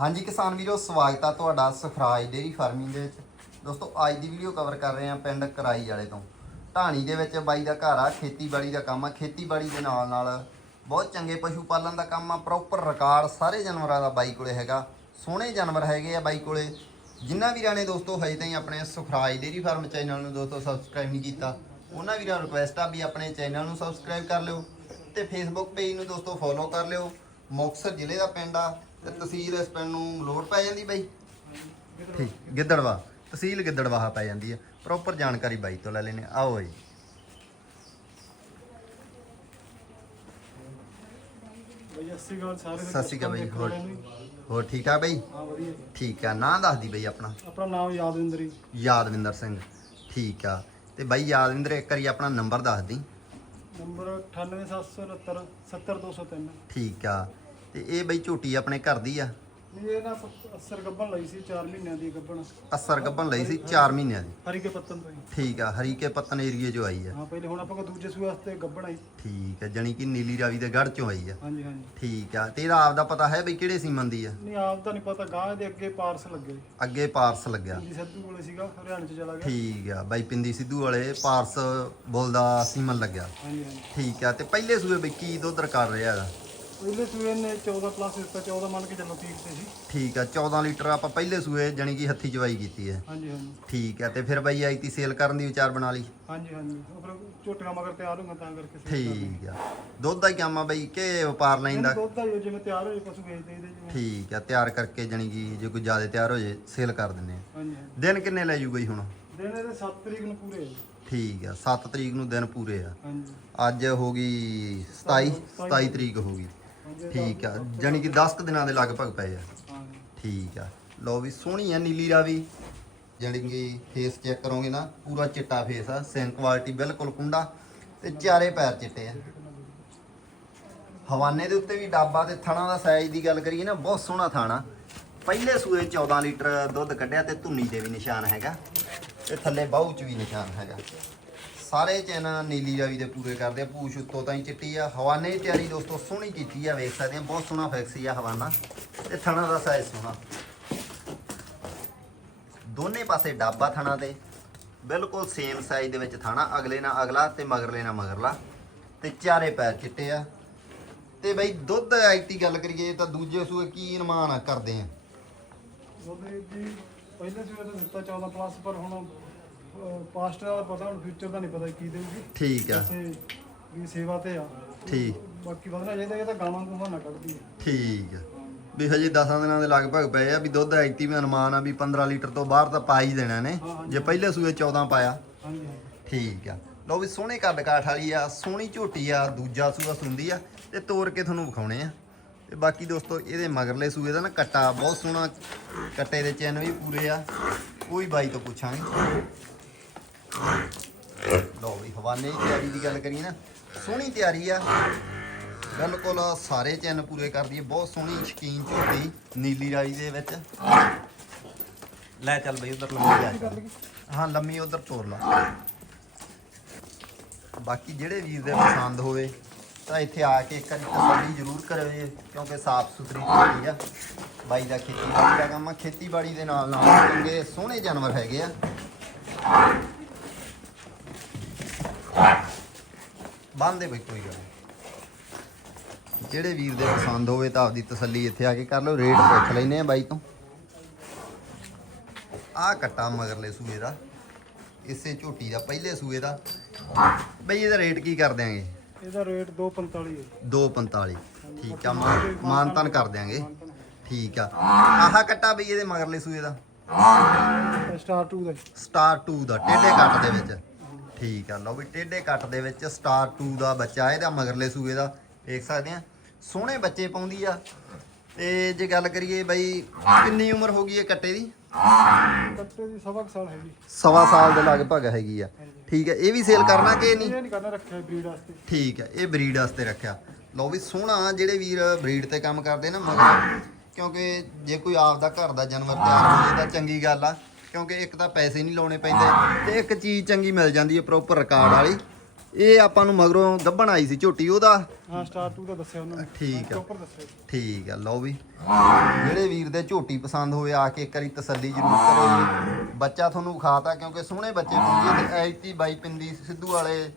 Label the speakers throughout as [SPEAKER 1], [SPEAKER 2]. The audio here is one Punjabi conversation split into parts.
[SPEAKER 1] ਹਾਂਜੀ ਕਿਸਾਨ ਵੀਰੋ, ਸਵਾਗਤ ਆ ਤੁਹਾਡਾ ਸੁਖਰਾਜ ਡੇਰੀ ਫਾਰਮਿੰਗ ਦੇ ਵਿੱਚ। ਦੋਸਤੋ, ਅੱਜ ਦੀ ਵੀਡੀਓ ਕਵਰ ਕਰ ਰਹੇ ਆ ਪਿੰਡ ਕਰਾਈ ਵਾਲੇ ਤੋਂ। ਢਾਣੀ ਦੇ ਵਿੱਚ ਬਾਈ ਦਾ ਘਰ ਆ, ਖੇਤੀਬਾੜੀ ਦਾ ਕੰਮ ਆ। ਖੇਤੀਬਾੜੀ ਦੇ ਨਾਲ ਨਾਲ ਬਹੁਤ ਚੰਗੇ ਪਸ਼ੂ ਪਾਲਣ ਦਾ ਕੰਮ ਆ। ਪ੍ਰੋਪਰ ਰਿਕਾਰਡ ਸਾਰੇ ਜਾਨਵਰਾਂ ਦਾ ਬਾਈ ਕੋਲੇ ਹੈਗਾ। ਸੋਹਣੇ ਜਾਨਵਰ ਹੈਗੇ ਆ ਬਾਈ ਕੋਲੇ। ਜਿਨ੍ਹਾਂ ਵੀਰਾਂ ਨੇ ਦੋਸਤੋ, ਹਜੇ ਤਾਈਂ ਆਪਣੇ ਸੁਖਰਾਜ ਡੇਰੀ ਫਾਰਮ ਚੈਨਲ ਨੂੰ ਦੋਸਤੋ ਸਬਸਕ੍ਰਾਈਬ ਨਹੀਂ ਕੀਤਾ, ਉਹਨਾਂ ਵੀਰਾਂ ਰਿਕੁਐਸਟ ਆ ਵੀ ਆਪਣੇ ਚੈਨਲ ਨੂੰ ਸਬਸਕ੍ਰਾਈਬ ਕਰ ਲਿਓ ਤੇ ਫੇਸਬੁੱਕ ਪੇਜ ਨੂੰ ਦੋਸਤੋ ਫੋਲੋ ਕਰ ਲਿਓ। ਮੁਕਤਸਰ ਜ਼ਿਲ੍ਹੇ ਦਾ ਪਿੰਡ ਆ। ਤੇ ਤਹਿਸੀਲ ਇਸ ਪਿੰਡ ਨੂੰ ਲੋੜ ਪੈ ਜਾਂਦੀ ਬਾਈ? ਠੀਕ ਗਿੱਦੜਵਾ। ਤਹਿਸੀਲ ਗਿੱਦੜਵਾਹਾ ਪੈ ਜਾਂਦੀ ਹੈ ਪ੍ਰੋਪਰ ਜਾਣਕਾਰੀ ਬਾਈ ਤੋਂ ਲੈ ਲੈਨੇ ਆਓ ਜੀ
[SPEAKER 2] ਬਈ 80 ਗੱਲ ਸਾਰੇ।
[SPEAKER 1] ਸਤਿ ਸ਼੍ਰੀ ਅਕਾਲ ਬਾਈ। ਹੋਰ। ਹੋਰ ਠੀਕ ਆ ਬਾਈ?
[SPEAKER 2] ਹਾਂ ਵਧੀਆ। ਜੀ।
[SPEAKER 1] ਠੀਕ ਆ। ਨਾਂ ਦੱਸਦੀ ਬਾਈ ਆਪਣਾ।
[SPEAKER 2] ਆਪਣਾ ਨਾਮ ਯਾਦਵਿੰਦਰ ਜੀ।
[SPEAKER 1] ਯਾਦਵਿੰਦਰ ਸਿੰਘ। ਠੀਕ ਆ। ਤੇ ਬਾਈ ਯਾਦਵਿੰਦਰ ਇੱਕ ਵਾਰੀ ਆਪਣਾ ਨੰਬਰ ਦੱਸ ਦੀ।
[SPEAKER 2] ਨੰਬਰ 98769 70203
[SPEAKER 1] ਠੀਕ ਆ। ਤੇ ਇਹ ਬਾਈ ਝੋਟੀ ਆਪਣੇ ਘਰ ਦੀ ਆ?
[SPEAKER 2] ਇਹ ਨਾ ਅਸਰ ਗੱਬਣ ਲਈ ਸੀ 4 ਮਹੀਨਿਆਂ ਦੀ ਗੱਬਣ
[SPEAKER 1] ਅਸਰ ਗੱਭਣ ਲਈ ਸੀ 4 ਮਹੀਨਿਆਂ ਦੀ?
[SPEAKER 2] ਹਰੀ ਕੇ ਪੱਤਨ ਤੋਂ ਹੀ।
[SPEAKER 1] ਠੀਕ ਆ ਹਰੀਕੇ ਪੱਤਨ ਏਰੀਏ ਚੋਂ ਆਈ ਆ।
[SPEAKER 2] ਹਾਂ ਪਹਿਲੇ ਹੁਣ ਆਪਾਂ ਕੋ ਦੂਜੇ ਸੂਏ ਵਾਸਤੇ ਗੱਬਣ ਆਈ।
[SPEAKER 1] ਠੀਕ ਆ ਜਣੀ ਕਿ ਨੀਲੀ ਰਾਵੀ ਦੇ ਗੜ੍ਹ ਚੋਂ ਆਈ ਆ।
[SPEAKER 2] ਹਾਂਜੀ ਹਾਂਜੀ।
[SPEAKER 1] ਠੀਕ ਆ ਤੇ ਇਹਦਾ ਆਪ ਦਾ ਪਤਾ ਹੈ ਬਈ ਕਿਹੜੇ ਸੀਮਨ ਦੀ ਆ?
[SPEAKER 2] ਨਹੀਂ ਆਪ ਤਾਂ ਨਹੀਂ ਪਤਾ ਗਾਂ ਦੇ ਅੱਗੇ ਪਾਰਸ ਲੱਗੇ।
[SPEAKER 1] ਅੱਗੇ ਪਾਰਸ ਲੱਗਿਆ।
[SPEAKER 2] ਜੀ ਸੱਧੂ ਕੋਲੇ ਸੀਗਾ ਹਰਿਆਣੇ ਚ ਚਲਾ ਗਿਆ।
[SPEAKER 1] ਠੀਕ ਆ ਬਾਈ ਪਿੰਦੀ ਸਿੱਧੂ ਵਾਲੇ ਪਾਰਸ ਬੋਲਦਾ ਸੀਮਨ ਲੱਗਿਆ।
[SPEAKER 2] ਹਾਂਜੀ ਹਾਂਜੀ।
[SPEAKER 1] ਠੀਕ ਆ ਤੇ ਪਹਿਲੇ ਸੂਏ ਬਈ ਕੀ ਦੁੱਧ ਕਰ ਰਿਹਾ ਇਹਦਾ?
[SPEAKER 2] ਪਹਿਲੇ ਸੂਏ ਨੇ 14 ਪਲੱਸ ਦਿੱਤਾ 14 ਮੰਨ ਕੇ ਚੱਲੋ ਪੀਕ ਤੇ ਸੀ
[SPEAKER 1] ਠੀਕ ਆ 14 ਲੀਟਰ ਆਪਾਂ ਪਹਿਲੇ ਸੂਏ ਜਣੀ ਕਿ ਹੱਥੀ ਚਵਾਈ ਕੀਤੀ ਹੈ।
[SPEAKER 2] ਹਾਂਜੀ ਹਾਂਜੀ।
[SPEAKER 1] ਠੀਕ ਆ ਤੇ ਫਿਰ ਬਾਈ ਆਈ ਤੀ ਸੇਲ ਕਰਨ ਦੀ ਵਿਚਾਰ ਬਣਾ ਲਈ।
[SPEAKER 2] ਹਾਂਜੀ ਹਾਂਜੀ। ਉਹ ਫਿਰ ਝੋਟੀਆਂ ਮਗਰ ਤਿਆਰ ਹੋਊਗਾ ਤਾਂ ਕਰਕੇ sale ਕਰ।
[SPEAKER 1] ਠੀਕ ਆ। ਦੁੱਧ ਦਾ ਹੀ ਕੰਮ ਆ ਬਈ ਕਿ ਵਪਾਰ ਲਾਈਨ ਦਾ?
[SPEAKER 2] ਦੁੱਧ ਦਾ ਹੀ ਆ, ਜਿਵੇਂ ਤਿਆਰ ਹੋਏ ਪਸ਼ੂ ਵੇਚਦੇ ਇਹਦੇ ਜਿਵੇਂ।
[SPEAKER 1] ਠੀਕ ਆ ਤਿਆਰ ਕਰਕੇ ਜਣੀ ਕਿ ਜੇ ਕੋਈ ਜ਼ਿਆਦਾ ਤਿਆਰ ਹੋ ਜੇ ਸੇਲ ਕਰ ਦਿੰਨੇ ਆ।
[SPEAKER 2] ਹਾਂਜੀ ਹਾਂਜੀ।
[SPEAKER 1] ਦਿਨ ਕਿੰਨੇ ਲੈ ਜੂ ਬਈ ਹੁਣ?
[SPEAKER 2] ਦਿਨ ਇਹਦੇ 7 ਤਰੀਕ ਨੂੰ ਪੂਰੇ ਆ ਜੀ।
[SPEAKER 1] ਠੀਕ ਆ 7 ਤਰੀਕ ਨੂੰ ਦਿਨ ਪੂਰੇ ਆ।
[SPEAKER 2] ਹਾਂਜੀ।
[SPEAKER 1] ਅੱਜ ਹੋ ਗਈ 27 27 ਤਰੀਕ ਹੋ ਗਈ। ਠੀਕ ਆ, ਜਾਣੀ ਕਿ 10 ਕੁ ਦਿਨਾਂ ਦੇ ਲਗਭਗ ਪਏ ਆ। ਠੀਕ ਆ। ਲਓ ਵੀ ਸੋਹਣੀ ਆ ਨੀਲੀ ਰਾਵੀ। ਜਾਣੀ ਕਿ ਫੇਸ ਚੈੱਕ ਕਰੋਗੇ ਨਾ, ਪੂਰਾ ਚਿੱਟਾ ਫੇਸ ਆ ਸੈਨ ਕੁਆਲਿਟੀ ਬਿਲਕੁਲ ਕੁੰਡਾ ਤੇ ਚਾਰੇ ਪੈਰ ਚਿੱਟੇ ਆ। ਹਵਾਨੇ ਦੇ ਉੱਤੇ ਵੀ ਡਾਬਾ ਤੇ ਥਣਾ ਦਾ ਸਾਈਜ਼ ਦੀ ਗੱਲ ਕਰੀਏ ਨਾ, ਬਹੁਤ ਸੋਹਣਾ ਥਾਣਾ। ਪਹਿਲੇ ਸੂਏ 14 ਲੀਟਰ ਦੁੱਧ ਕੱਢਿਆ ਤੇ ਧੁੰਨੀ ਤੇ ਵੀ ਨਿਸ਼ਾਨ ਹੈਗਾ ਤੇ ਥੱਲੇ ਬਾਹੂ 'ਚ ਵੀ ਨਿਸ਼ਾਨ ਹੈਗਾ। ਸਾਰੇ ਚੈਨ ਨੀਲੀ ਰਾਵੀ ਦੇ ਪੂਰੇ ਕਰਦੇ ਆ, ਪੂਛ ਉੱਤੋਂ ਤਾਂ ਹੀ ਚਿੱਟੀ ਆ। ਹਵਾਨੇ ਦੀ ਤਿਆਰੀ ਦੋਸਤੋ, ਸੋਹਣੀ ਕੀਤੀ ਆ, ਵੇਖ ਸਕਦੇ ਆ, ਬਹੁਤ ਸੋਹਣਾ ਫਿਕਸੀ ਆ ਹਵਾਨਾ। ਤੇ ਥਣਾ ਦਾ ਸਾਈਜ਼ ਸੋਹਣਾ। ਦੋਨੇ ਪਾਸੇ ਡਾਬਾ ਥਣਾ ਤੇ ਬਿਲਕੁਲ ਸੇਮ ਸਾਈਜ਼ ਦੇ ਵਿੱਚ ਥਾਣਾ, ਅਗਲੇ ਨਾਲ ਅਗਲਾ ਤੇ ਮਗਰਲੇ ਨਾਲ ਮਗਰਲਾ। ਤੇ ਚਾਰੇ ਪੈਰ ਚਿੱਟੇ ਆ। ਤੇ ਬਈ ਦੁੱਧ ਐਕਟੀ ਗੱਲ ਕਰੀਏ ਤਾਂ ਦੂਜੇ ਸੂਏ ਕੀ ਅਨੁਮਾਨ ਕਰਦੇ ਆ।
[SPEAKER 2] ਦੁੱਧ ਜੀ, ਪਹਿਲੇ ਸੂਏ ਤਾਂ ਦਿੱਤਾ 14 ਪਲੱਸ ਪਰ ਹੁਣ ਪਾਸਟ ਦਾ ਪਤਾ ਹੁਣ ਫਿਊਚਰ ਦਾ ਨਹੀਂ ਪਤਾ ਕੀ ਦੇਊਗੀ।
[SPEAKER 1] ਠੀਕ ਆ।
[SPEAKER 2] ਤੇ ਵੀ ਸੇਵਾ ਤੇ ਆ।
[SPEAKER 1] ਠੀਕ।
[SPEAKER 2] ਬਾਕੀ ਵਧਣਾ ਚਾਹੀਦਾ ਇਹ ਤਾਂ ਗਾਵਾਂ ਗੂਵਾਂ ਨਾ ਕੱਢਦੀ ਹੈ
[SPEAKER 1] ਠੀਕ ਆ। ਵੀ ਹਜੇ 10 ਦਿਨਾਂ ਦੇ ਲਗਭਗ ਪਏ ਆ ਵੀ ਦੁੱਧ ਐਕਟੀ ਵੀ ਅਨੁਮਾਨ ਆ ਵੀ 15 ਲੀਟਰ ਤੋਂ ਬਾਹਰ ਤਾਂ ਪਾ ਹੀ ਦੇਣਾ ਨੇ। ਜੇ ਪਹਿਲੇ ਸੂਏ 14 ਪਾਇਆ।
[SPEAKER 2] ਹਾਂਜੀ ਹਾਂਜੀ।
[SPEAKER 1] ਠੀਕ ਆ। ਲਓ ਵੀ ਸੋਹਣੇ ਕੱਦ ਕਾਠ ਵਾਲੀ ਆ ਸੋਹਣੀ ਝੋਟੀ ਆ ਦੂਜਾ ਸੂਆ ਸੁੰਦੀ ਆ ਤੇ ਤੋੜ ਕੇ ਤੁਹਾਨੂੰ ਵਿਖਾਉਣੇ ਆ। ਤੇ ਬਾਕੀ ਦੋਸਤੋ ਇਹਦੇ ਮਗਰਲੇ ਸੂਏ ਦਾ ਨਾ ਕੱਟਾ ਬਹੁਤ ਸੋਹਣਾ ਕੱਟੇ ਦੇ ਚੈਨ ਵੀ ਪੂਰੇ ਆ। ਕੋਈ ਬਾਈ ਤੋਂ ਪੁੱਛਾਂਗੇ ਲਓ ਵੀ, ਹਵਾਨੇ ਦੀ ਤਿਆਰੀ ਦੀ ਗੱਲ ਕਰੀਏ ਨਾ, ਸੋਹਣੀ ਤਿਆਰੀ ਆ। ਬਿਲਕੁਲ ਸਾਰੇ ਚੈਨ ਪੂਰੇ ਕਰਦੀ ਹੈ ਬਹੁਤ ਸੋਹਣੀ ਸ਼ਕੀਨ ਝੋਟੀ, ਨੀਲੀ ਰਾਈ ਦੇ ਵਿੱਚ। ਲੈ ਚੱਲ ਬਈ ਉਧਰ ਲੰਮੀ ਜਾ। ਚੱਲ। ਹਾਂ, ਲੰਮੀ ਉਧਰ ਤੋਰ ਲਾ। ਬਾਕੀ ਜਿਹੜੇ ਵੀਰ ਦੇ ਪਸੰਦ ਹੋਵੇ ਤਾਂ ਇੱਥੇ ਆ ਕੇ ਇੱਕ ਵਾਰੀ ਤਸੱਲੀ ਜ਼ਰੂਰ ਕਰਿਓ ਜੀ, ਕਿਉਂਕਿ ਸਾਫ਼ ਸੁਥਰੀ ਝੋਟੀ ਆ। ਬਾਈ ਦਾ ਖੇਤੀਬਾੜੀ ਦਾ ਕੰਮ ਆ, ਖੇਤੀਬਾੜੀ ਦੇ ਨਾਲ ਨਾਲ ਚੰਗੇ ਸੋਹਣੇ ਜਾਨਵਰ ਹੈਗੇ ਆ। ਬੰਦੇ ਬਈ ਕੋਈ ਗੱਲ ਨੀ। ਜਿਹੜੇ ਵੀਰ ਦੇ ਪਸੰਦ ਹੋਵੇ ਤਾਂ ਆਪਦੀ ਤਸੱਲੀ ਇੱਥੇ ਆ ਕੇ ਕਰ ਲਓ, ਰੇਟ ਪੁੱਛ ਲੈਨੇ ਆ ਬਾਈ ਤੋਂ। ਆਹ ਕੱਟਾ ਮਗਰਲੇ ਸੂਏ ਦਾ, ਇਸੇ ਝੋਟੀ ਦਾ, ਪਹਿਲੇ ਸੂਏ ਦਾ। ਬਈ ਇਹਦਾ ਰੇਟ ਕੀ ਕਰ ਦਿਆਂਗੇ?
[SPEAKER 2] ਇਹਦਾ ਰੇਟ 245 ਹੈ।
[SPEAKER 1] 245 ਠੀਕ ਆ ਮਾਨ ਮਾਨਤਨ ਕਰ ਦਿਆਂਗੇ। ਠੀਕ ਆ। ਆਹ ਕੱਟਾ ਬਈ ਇਹਦੇ ਮਗਰਲੇ ਸੂਏ ਦਾ।
[SPEAKER 2] ਸਟਾਰ 2 ਦਾ।
[SPEAKER 1] ਸਟਾਰ 2 ਦਾ ਟੇਢੇ ਕੱਟ ਦੇ ਵਿੱਚ। ਠੀਕ ਆ ਲਓ ਵੀ ਟੇਢੇ ਕੱਟ ਦੇ ਵਿੱਚ ਸਟਾਰ 2 ਦਾ ਬੱਚਾ ਇਹਦਾ ਮਗਰਲੇ ਸੂਏ ਦਾ ਦੇਖ ਸਕਦੇ ਆ। ਸੋਹਣੇ ਬੱਚੇ ਪਾਉਂਦੀ ਆ। ਤੇ ਜੇ ਗੱਲ ਕਰੀਏ ਬਈ ਕਿੰਨੀ ਉਮਰ ਹੋ ਗਈ ਇਹ ਕੱਟੇ ਦੀ?
[SPEAKER 2] ਦੀ ਸਵਾ ਕੁ ਸਾਲ ਹੈਗੀ।
[SPEAKER 1] ਸਵਾ ਸਾਲ ਦੇ ਲਗਭਗ ਹੈਗੀ ਆ। ਠੀਕ ਹੈ ਇਹ ਵੀ ਸੇਲ ਕਰਨਾ ਕਿ ਨਹੀਂ?
[SPEAKER 2] ਇਹ ਨਹੀਂ ਕਰਨਾ ਰੱਖਿਆ ਬਰੀਡ ਵਾਸਤੇ।
[SPEAKER 1] ਠੀਕ ਹੈ ਇਹ ਬਰੀਡ ਵਾਸਤੇ ਰੱਖਿਆ। ਲਓ ਵੀ ਸੋਹਣਾ ਜਿਹੜੇ ਵੀਰ ਬਰੀਡ ਤੇ ਕੰਮ ਕਰਦੇ ਨਾ ਮਗਰ ਕਿਉਂਕਿ ਜੇ ਕੋਈ ਆਪ ਦਾ ਘਰ ਦਾ ਜਾਨਵਰ ਤਿਆਰ ਹੋ ਜੇ ਤਾਂ ਚੰਗੀ ਗੱਲ ਆ ਕਿਉਂਕਿ ਇੱਕ ਤਾਂ ਪੈਸੇ ਨਹੀਂ ਲਾਉਣੇ ਪੈਂਦੇ ਤੇ ਇੱਕ ਚੀਜ਼ ਚੰਗੀ ਮਿਲ ਜਾਂਦੀ ਹੈ ਪ੍ਰੋਪਰ ਰਿਕਾਰਡ ਵਾਲੀ। ਇਹ ਆਪਾਂ ਨੂੰ ਮਗਰੋਂ ਗੱਭਣ ਆਈ ਸੀ ਝੋਟੀ ਉਹਦਾ।
[SPEAKER 2] ਹਾਂ ਸਟਾਰ 2 ਦਾ ਦੱਸਿਆ ਉਹਨਾਂ। ਨੇ
[SPEAKER 1] ਠੀਕ ਆ।
[SPEAKER 2] ਪ੍ਰੋਪਰ ਦੱਸਿਆ
[SPEAKER 1] ਠੀਕ ਆ ਲਓ ਵੀ। ਜਿਹੜੇ ਵੀਰ ਦੇ ਝੋਟੀ ਪਸੰਦ ਹੋਵੇ ਆ ਕੇ ਇੱਕ ਵਾਰੀ ਤਸੱਲੀ ਜ਼ਰੂਰ ਕਰੋ ਜੀ। ਬੱਚਾ ਤੁਹਾਨੂੰ ਵਿਖਾਤਾ ਕਿਉਂਕਿ ਸੋਹਣੇ ਬੱਚੇ ਪਾਉਂਦੀ ਹੈ ਤੇ ਐਟੀ ਬਾਈ ਪਿੰਦੀ ਸਿੱਧੂ ਵਾਲੇ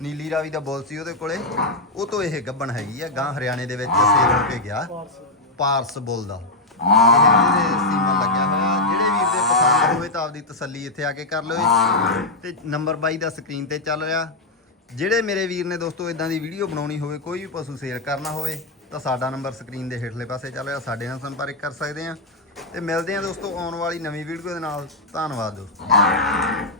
[SPEAKER 1] ਨੀਲੀ ਰਾਵੀ ਦਾ ਬੋਲ ਸੀ ਉਹਦੇ ਕੋਲੇ। ਉਹ ਤੋਂ ਇਹ ਗੱਭਣ ਹੈਗੀ ਆ ਗਾਂ ਹਰਿਆਣੇ ਦੇ ਵਿੱਚ ਸੇਲ ਹੋ ਕੇ ਗਿਆ।
[SPEAKER 2] ਪਾਰਸ।
[SPEAKER 1] ਬੁੱਲ ਦਾ। ਇਹਦੇ ਸੀਮਨ ਲੱਗਿਆ ਹੋਇਆ। ਜਿਹੜੇ ਵੀਰ ਦੇ ਪਸੰਦ ਹੋਵੇ ਤਾਂ ਆਪਦੀ ਤਸੱਲੀ ਇੱਥੇ ਆ ਕੇ ਕਰ ਲਿਓ। ਤੇ ਨੰਬਰ 22 ਦਾ ਸਕਰੀਨ ਤੇ ਚੱਲ ਰਿਹਾ। ਜਿਹੜੇ ਮੇਰੇ ਵੀਰ ਨੇ ਦੋਸਤੋ ਇਦਾਂ ਦੀ ਵੀਡੀਓ ਬਣਾਉਣੀ ਹੋਵੇ, ਕੋਈ ਵੀ ਪਸ਼ੂ ਸੇਲ ਕਰਨਾ ਹੋਵੇ, ਤਾਂ ਸਾਡਾ ਨੰਬਰ ਸਕਰੀਨ ਦੇ ਹੇਠਲੇ ਪਾਸੇ ਚੱਲ ਰਿਹਾ, ਸਾਡੇ ਨਾਲ ਸੰਪਰਕ ਕਰ ਸਕਦੇ ਆ ਤੇ ਮਿਲਦੇ ਆ ਦੋਸਤੋ ਆਉਣ ਵਾਲੀ ਨਵੀਂ ਵੀਡੀਓ ਦੇ ਨਾਲ। ਧੰਨਵਾਦ ਦੋਸਤੋ।